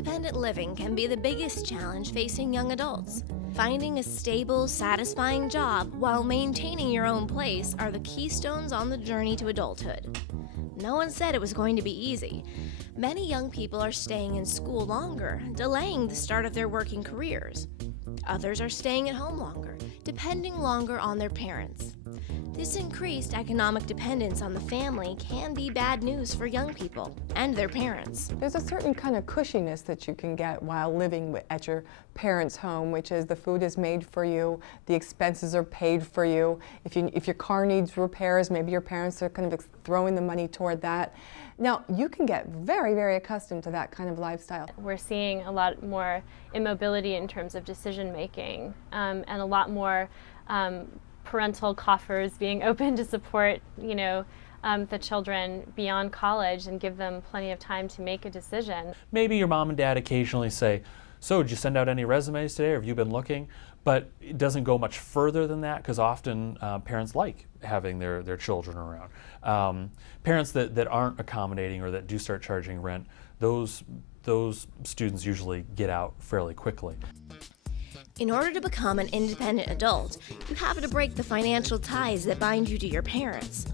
Independent living can be the biggest challenge facing young adults. Finding a stable, satisfying job while maintaining your own place are the keystones on the journey to adulthood. No one said it was going to be easy. Many young people are staying in school longer, delaying the start of their working careers. Others are staying at home longer, depending longer on their parents. This increased economic dependence on the family can be bad news for young people and their parents. There's a certain kind of cushiness that you can get while living at your parents' home, which is the food is made for you, the expenses are paid for you. If your car needs repairs, maybe your parents are kind of throwing the money toward that. Now, you can get very, very accustomed to that kind of lifestyle. We're seeing a lot more immobility in terms of decision making, and a lot more parental coffers being open to support, the children beyond college and give them plenty of time to make a decision. Maybe your mom and dad occasionally say, so did you send out any resumes today, or have you been looking? But it doesn't go much further than that, because often parents like having their children around. Parents that aren't accommodating or that do start charging rent, those students usually get out fairly quickly. In order to become an independent adult, you have to break the financial ties that bind you to your parents.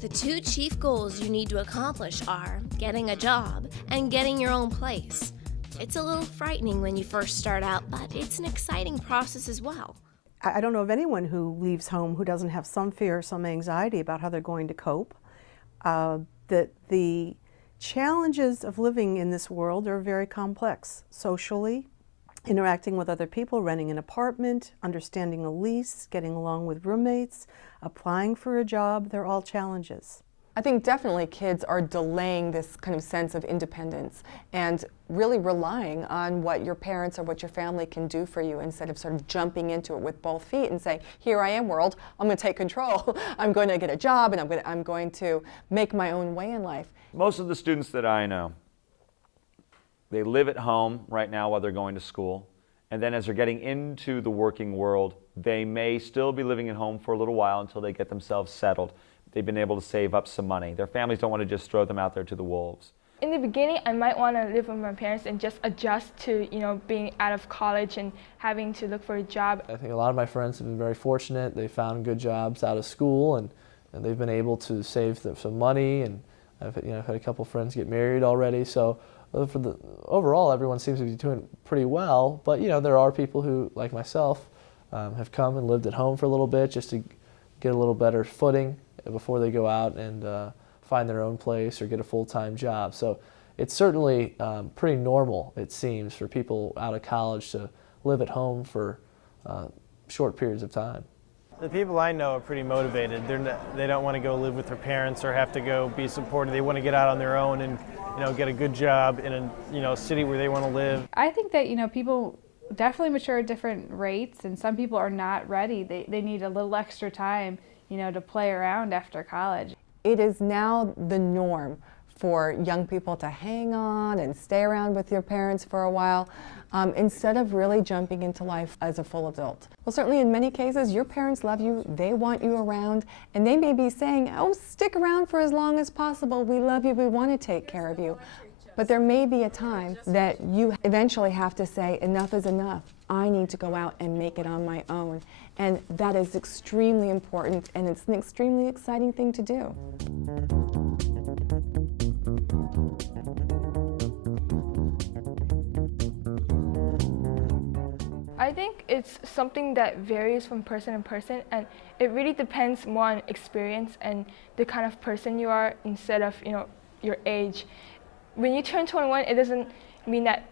The two chief goals you need to accomplish are getting a job and getting your own place. It's a little frightening when you first start out, but it's an exciting process as well. I don't know of anyone who leaves home who doesn't have some fear, some anxiety about how they're going to cope. That the challenges of living in this world are very complex socially, interacting with other people, renting an apartment, understanding a lease, getting along with roommates, applying for a job, they're all challenges. I think definitely kids are delaying this kind of sense of independence and really relying on what your parents or what your family can do for you, instead of sort of jumping into it with both feet and saying, here I am, world, I'm going to take control. I'm going to get a job and I'm going to make my own way in life. Most of the students that I know, they live at home right now while they're going to school, and then as they're getting into the working world, they may still be living at home for a little while until they get themselves settled. They've been able to save up some money. Their families don't want to just throw them out there to the wolves. In the beginning, I might want to live with my parents and just adjust to, being out of college and having to look for a job. I think a lot of my friends have been very fortunate. They found good jobs out of school, and they've been able to save some money, and I've had a couple friends get married already. So overall, everyone seems to be doing pretty well. But there are people who, like myself, have come and lived at home for a little bit just to get a little better footing before they go out and find their own place or get a full-time job. So it's certainly pretty normal, it seems, for people out of college to live at home for short periods of time. The people I know are pretty motivated. They don't want to go live with their parents or have to go be supported. They want to get out on their own and get a good job in a city where they want to live. I think that people definitely mature at different rates, and some people are not ready. They need a little extra time to play around after college. It is now the norm for young people to hang on and stay around with your parents for a while, instead of really jumping into life as a full adult. Well, certainly in many cases, your parents love you, they want you around, and they may be saying, oh, stick around for as long as possible, we love you, we want to take care of you. But there may be a time that you eventually have to say, enough is enough. I need to go out and make it on my own. And that is extremely important, and it's an extremely exciting thing to do. I think it's something that varies from person to person, and it really depends more on experience and the kind of person you are instead of your age. When you turn 21, it doesn't mean that,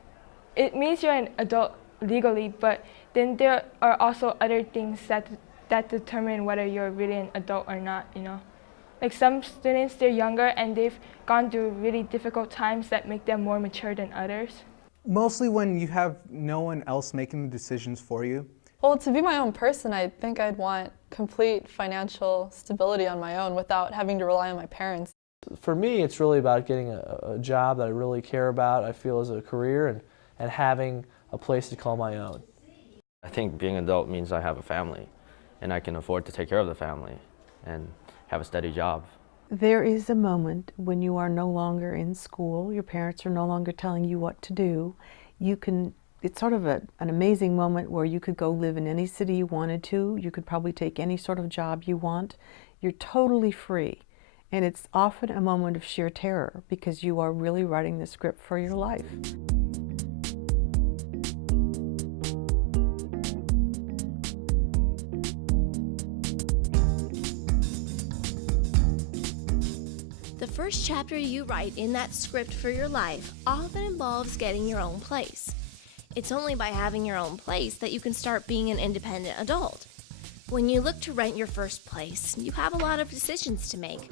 it means you're an adult legally, but then there are also other things that determine whether you're really an adult or not, Like some students, they're younger and they've gone through really difficult times that make them more mature than others. Mostly when you have no one else making the decisions for you. Well, to be my own person, I think I'd want complete financial stability on my own without having to rely on my parents. For me, it's really about getting a job that I really care about, I feel is a career, and having a place to call my own. I think being an adult means I have a family, and I can afford to take care of the family and have a steady job. There is a moment when you are no longer in school, your parents are no longer telling you what to do, it's sort of an amazing moment where you could go live in any city you wanted to. You could probably take any sort of job you want. You're totally free. And it's often a moment of sheer terror because you are really writing the script for your life. The first chapter you write in that script for your life often involves getting your own place. It's only by having your own place that you can start being an independent adult. When you look to rent your first place, you have a lot of decisions to make.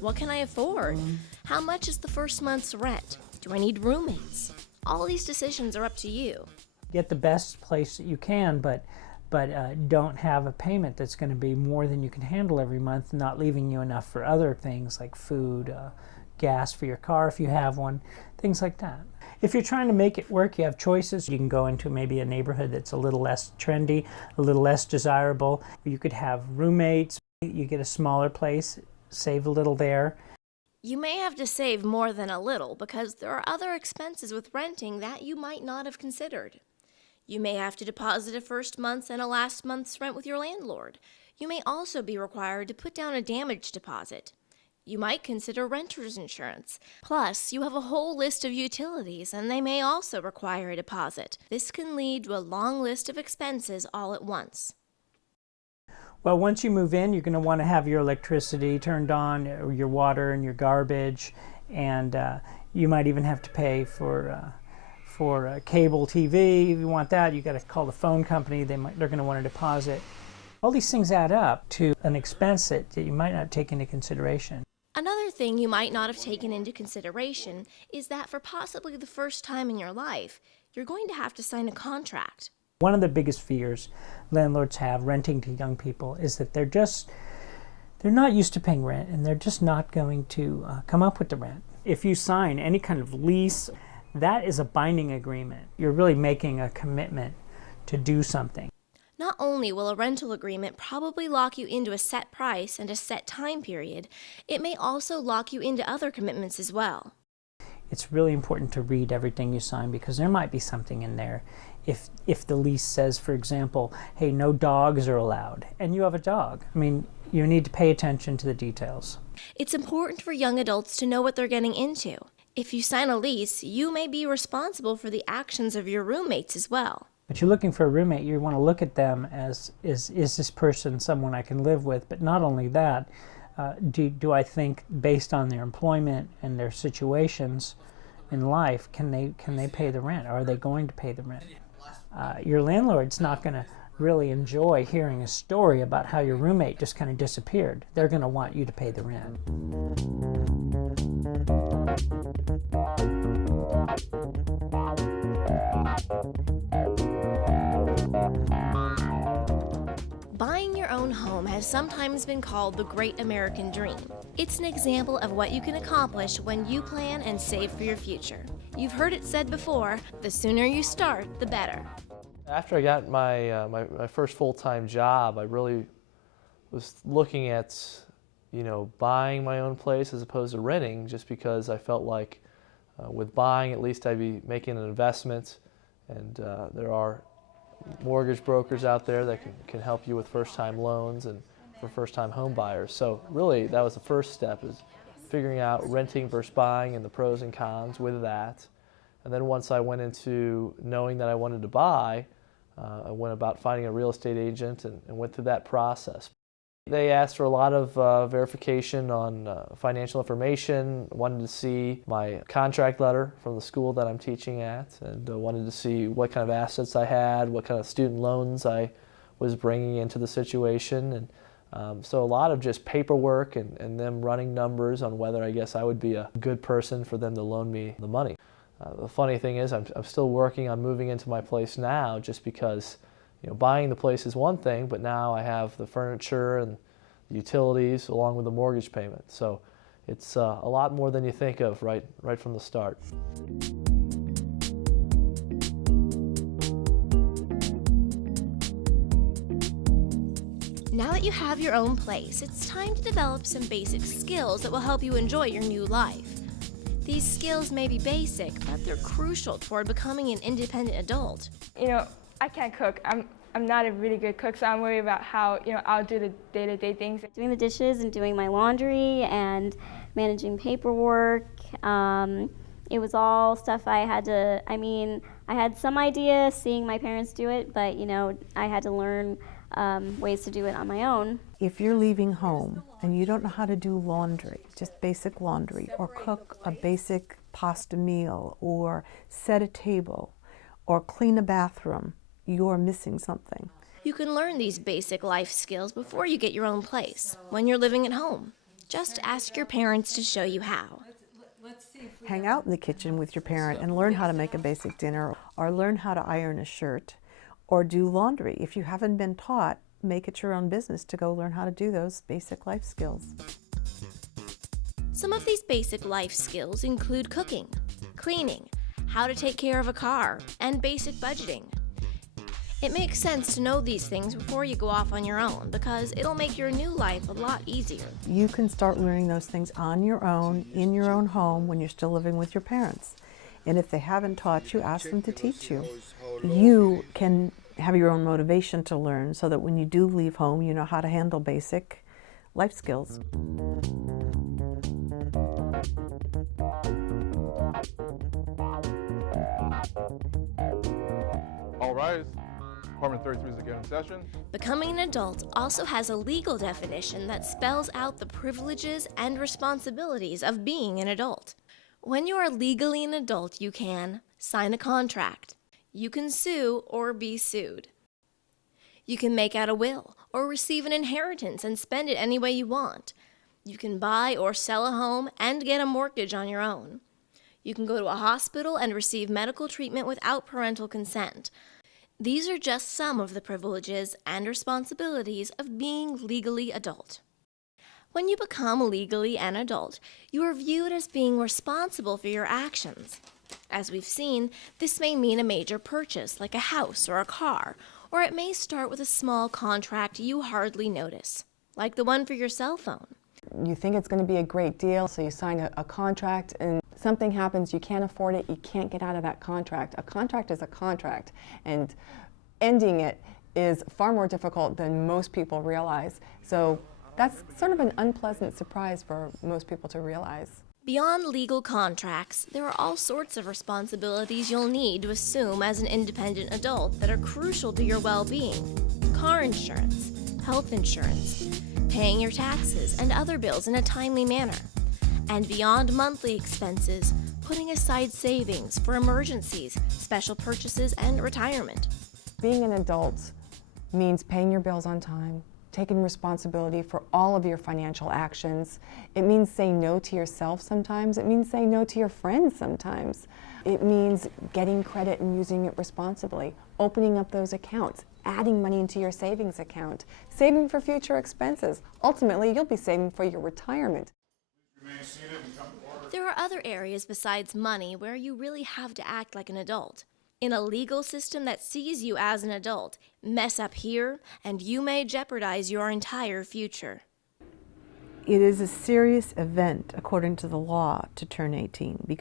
What can I afford? How much is the first month's rent? Do I need roommates? All these decisions are up to you. Get the best place that you can, but don't have a payment that's going to be more than you can handle every month, not leaving you enough for other things like food, gas for your car if you have one, things like that. If you're trying to make it work, you have choices. You can go into maybe a neighborhood that's a little less trendy, a little less desirable. You could have roommates. You get a smaller place, save a little there. You may have to save more than a little because there are other expenses with renting that you might not have considered. You may have to deposit a first month's and a last month's rent with your landlord. You may also be required to put down a damage deposit. You might consider renter's insurance. Plus, you have a whole list of utilities, and they may also require a deposit. This can lead to a long list of expenses all at once. Well, once you move in, you're going to want to have your electricity turned on, or your water and your garbage, and you might even have to pay for cable TV. If you want that, you've got to call the phone company. They're going to want a deposit. All these things add up to an expense that you might not take into consideration. Another thing you might not have taken into consideration is that for possibly the first time in your life, you're going to have to sign a contract. One of the biggest fears landlords have renting to young people is that they're not used to paying rent, and they're just not going to come up with the rent. If you sign any kind of lease, that is a binding agreement. You're really making a commitment to do something. Not only will a rental agreement probably lock you into a set price and a set time period, it may also lock you into other commitments as well. It's really important to read everything you sign because there might be something in there. If the lease says, for example, hey, no dogs are allowed, and you have a dog, I mean, you need to pay attention to the details. It's important for young adults to know what they're getting into. If you sign a lease, you may be responsible for the actions of your roommates as well. But you're looking for a roommate, you want to look at them as, is this person someone I can live with? But not only that, do I think based on their employment and their situations in life, can they pay the rent? Are they going to pay the rent? Your landlord's not going to really enjoy hearing a story about how your roommate just kind of disappeared. They're going to want you to pay the rent. Buying your own home has sometimes been called the Great American Dream. It's an example of what you can accomplish when you plan and save for your future. You've heard it said before, the sooner you start, the better. After I got my first full-time job, I really was looking at, buying my own place as opposed to renting, just because I felt like with buying, at least I'd be making an investment, and there are mortgage brokers out there that can help you with first-time loans and for first-time home buyers. So really, that was the first step, is figuring out renting versus buying and the pros and cons with that. And then once I went into knowing that I wanted to buy, I went about finding a real estate agent and went through that process. They asked for a lot of verification on financial information, wanted to see my contract letter from the school that I'm teaching at, and wanted to see what kind of assets I had, what kind of student loans I was bringing into the situation. And so a lot of just paperwork and them running numbers on whether I guess I would be a good person for them to loan me the money. The funny thing is I'm still working on moving into my place now, just because buying the place is one thing, but now I have the furniture and the utilities along with the mortgage payment. So it's a lot more than you think of right from the start. Now that you have your own place, it's time to develop some basic skills that will help you enjoy your new life. These skills may be basic, but they're crucial toward becoming an independent adult. You know, I can't cook. I'm not a really good cook, so I'm worried about how, you know, I'll do the day-to-day things. Doing the dishes and doing my laundry and managing paperwork. It was all stuff I had to, I had some idea seeing my parents do it, but, you know, I had to learn ways to do it on my own. If you're leaving home and you don't know how to do laundry, just basic laundry, or cook a basic pasta meal, or set a table, or clean a bathroom, you're missing something. You can learn these basic life skills before you get your own place, when you're living at home. Just ask your parents to show you how. Hang out in the kitchen with your parent and learn how to make a basic dinner, or learn how to iron a shirt, or do laundry. If you haven't been taught, make it your own business to go learn how to do those basic life skills. Some of these basic life skills include cooking, cleaning, how to take care of a car, and basic budgeting. It makes sense to know these things before you go off on your own, because it'll make your new life a lot easier. You can start learning those things on your own, in your own home, when you're still living with your parents. And if they haven't taught you, ask them to teach you. You can have your own motivation to learn so that when you do leave home, you know how to handle basic life skills. All rise. Department 33 is again in session. Becoming an adult also has a legal definition that spells out the privileges and responsibilities of being an adult. When you are legally an adult, you can sign a contract. You can sue or be sued. You can make out a will or receive an inheritance and spend it any way you want. You can buy or sell a home and get a mortgage on your own. You can go to a hospital and receive medical treatment without parental consent. These are just some of the privileges and responsibilities of being legally adult. When you become legally an adult, you are viewed as being responsible for your actions. As we've seen, this may mean a major purchase like a house or a car, or it may start with a small contract you hardly notice, like the one for your cell phone. You think it's going to be a great deal, so you sign a contract and something happens, you can't afford it, you can't get out of that contract. A contract is a contract, and ending it is far more difficult than most people realize. So that's sort of an unpleasant surprise for most people to realize. Beyond legal contracts, there are all sorts of responsibilities you'll need to assume as an independent adult that are crucial to your well-being. Car insurance, health insurance, paying your taxes and other bills in a timely manner. And beyond monthly expenses, putting aside savings for emergencies, special purchases, and retirement. Being an adult means paying your bills on time, taking responsibility for all of your financial actions. It means saying no to yourself sometimes. It means saying no to your friends sometimes. It means getting credit and using it responsibly, opening up those accounts, adding money into your savings account, saving for future expenses. Ultimately, you'll be saving for your retirement. There are other areas besides money where you really have to act like an adult. In a legal system that sees you as an adult, mess up here, and you may jeopardize your entire future. It is a serious event, according to the law, to turn 18, because